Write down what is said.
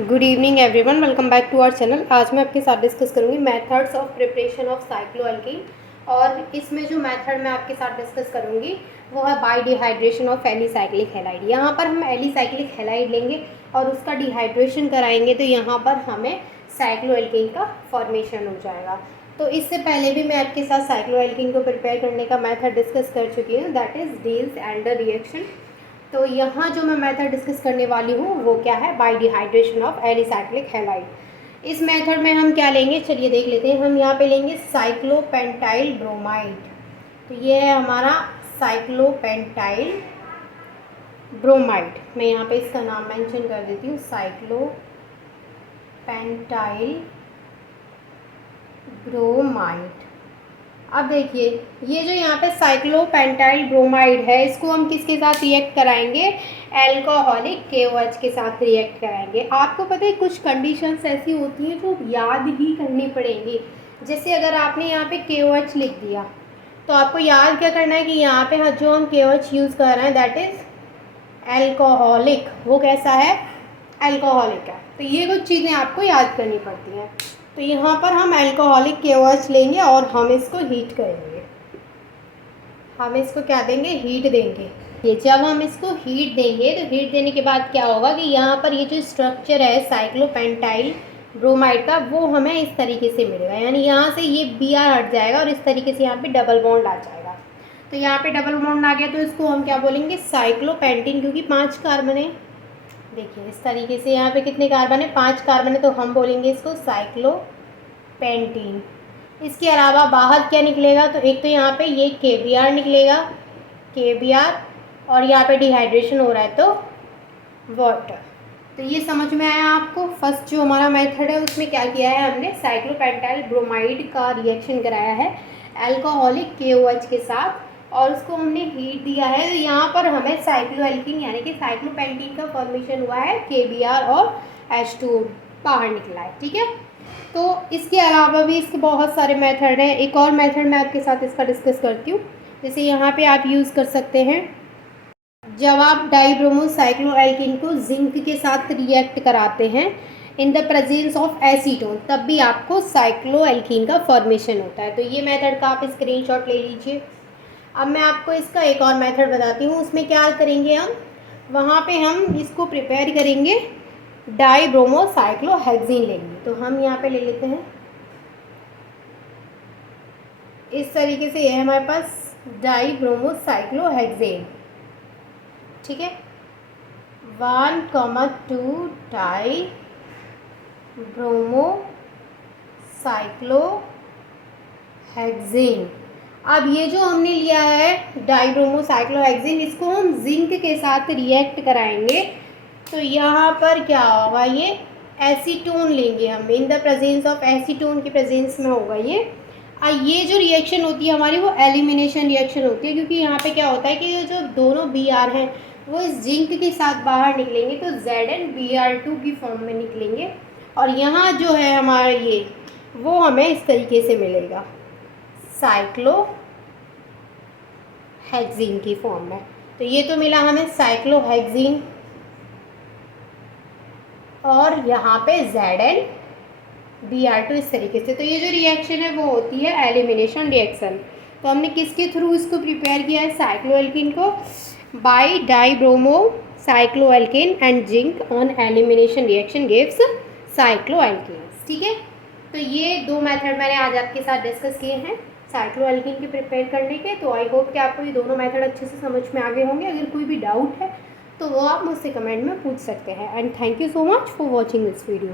Good evening everyone, welcome back to our channel. आज मैं आपके साथ डिस्कस करूंगी methods of preparation of cycloalkene. और इसमें जो मेथड मैं आपके साथ डिस्कस करूंगी वो है bye dehydration of alicyclic halide. यहाँ पर हम एलिसाइक्लिक हैलाइड लेंगे और उसका डिहाइड्रेशन कराएंगे तो यहाँ पर हमें साइक्लोअल्कीन का फॉर्मेशन हो जाएगा। तो इससे पहले भी मैं आपके साथ साइक्लोअल्कीन को प्रिपेयर करने का मेथड डिस्कस कर चुकी हूँ, that is deals and the reaction. तो यहाँ जो मैं मेथड डिस्कस करने वाली हूँ वो क्या है, bye dehydration of alicyclic halide. इस मेथड में हम क्या लेंगे, चलिए देख लेते हैं। हम यहाँ पे लेंगे साइक्लोपेंटाइल ब्रोमाइड। तो ये है हमारा साइक्लोपेंटाइल ब्रोमाइड। मैं यहाँ पे इसका नाम मेंशन कर देती हूँ, साइक्लोपेंटाइल ब्रोमाइड। अब देखिए, ये जो यहाँ पे साइक्लोपेंटाइल ब्रोमाइड है, इसको हम किसके साथ रिएक्ट कराएंगे, एल्कोहलिक KOH के साथ रिएक्ट कराएंगे। आपको पता है कुछ कंडीशंस ऐसी होती हैं जो याद ही करनी पड़ेंगी। जैसे अगर आपने यहाँ पे KOH लिख दिया तो आपको याद क्या करना है कि यहाँ पे जो हम KOH यूज़ कर रहे हैं दैट इज़ एल्कोहलिक। वो कैसा है, एल्कोहलिक है। तो ये कुछ चीज़ें आपको याद करनी पड़ती हैं। तो यहाँ पर हम एल्कोहलिक KOH लेंगे और हम इसको हीट करेंगे। हम इसको क्या देंगे, हीट देंगे। ये जब हम इसको हीट देंगे तो हीट देने के बाद क्या होगा कि यहाँ पर ये जो स्ट्रक्चर है साइक्लोपेंटाइल ब्रोमाइड का वो हमें इस तरीके से मिलेगा। यानी यहाँ से ये Br हट जाएगा और इस तरीके से यहाँ पे डबल बॉन्ड आ जाएगा। तो यहाँ पे डबल बॉन्ड आ गया तो इसको हम क्या बोलेंगे, साइक्लोपेंटीन, क्योंकि 5 कार्बन है। देखिए इस तरीके से यहाँ पे कितने कार्बन है, 5 कार्बन है, तो हम बोलेंगे इसको साइक्लोपेंटीन। इसके अलावा बाहर क्या निकलेगा, तो एक तो यहाँ पे ये KBr निकलेगा, KBr, और यहाँ पे डिहाइड्रेशन हो रहा है तो वाटर। तो ये समझ में आया आपको। फर्स्ट जो हमारा मेथड है उसमें क्या किया है, हमने साइक्लोपेंटाइल ब्रोमाइड का रिएक्शन कराया है एल्कोहलिक KOH के साथ और उसको हमने हीट दिया है। तो यहाँ पर हमें साइक्लोअल्कीन यानी कि साइक्लोपेंटीन का फॉर्मेशन हुआ है, KBr और H2 बाहर निकला है। ठीक है, तो इसके अलावा भी इसके बहुत सारे मेथड हैं। एक और मेथड मैं आपके साथ इसका डिस्कस करती हूँ। जैसे यहाँ पे आप यूज़ कर सकते हैं, जब आप डाइब्रोमोसाइक्लोअल्कीन को जिंक के साथ रिएक्ट कराते हैं in the presence of acetone, तब भी आपको साइक्लोअल्कीन का फॉर्मेशन होता है। तो ये मेथड का आप स्क्रीनशॉट ले लीजिए। अब मैं आपको इसका एक और मेथड बताती हूँ। उसमें क्या करेंगे हम, वहाँ पे हम इसको प्रिपेयर करेंगे, डाइब्रोमोसाइक्लोहेक्सेन लेंगे। तो हम यहाँ पे ले लेते हैं इस तरीके से, ये है हमारे पास डाइब्रोमोसाइक्लोहेक्सेन। ठीक है, 1,2 डाइब्रोमोसाइक्लोहेक्सेन। अब ये जो हमने लिया है डाइब्रोमोसाइक्लोहेक्सेन, इसको हम जिंक के साथ रिएक्ट कराएंगे। तो यहाँ पर क्या होगा, ये एसीटोन लेंगे हम, in the presence of acetone की प्रेजेंस में होगा ये। ये जो रिएक्शन होती है हमारी वो एलिमिनेशन रिएक्शन होती है, क्योंकि यहाँ पे क्या होता है कि ये जो दोनों Br हैं वो इस जिंक के साथ बाहर निकलेंगे तो ZnBr2 की फॉर्म में निकलेंगे। और यहाँ जो है हमारा ये वो हमें इस तरीके से मिलेगा, साइक्लोहेक्सेन की फॉर्म में। तो ये तो मिला हमें साइक्लोहेक्सेन और यहाँ पे ZnBr2 इस तरीके से। तो ये जो रिएक्शन है वो होती है एलिमिनेशन रिएक्शन। तो हमने किसके थ्रू इसको प्रिपेयर किया है, साइक्लोअल्कीन को, by dibromocycloalkene and zinc on elimination reaction gives cycloalkenes. ठीक है, तो ये दो मेथड मैंने आज आपके साथ डिस्कस किए हैं साइक्लोअल्कीन के प्रिपेयर करने के। तो आई होप कि आपको ये दोनों मेथड अच्छे से समझ में आ गए होंगे। अगर कोई भी डाउट है तो वो आप मुझसे कमेंट में पूछ सकते हैं। And thank you so much for watching this video.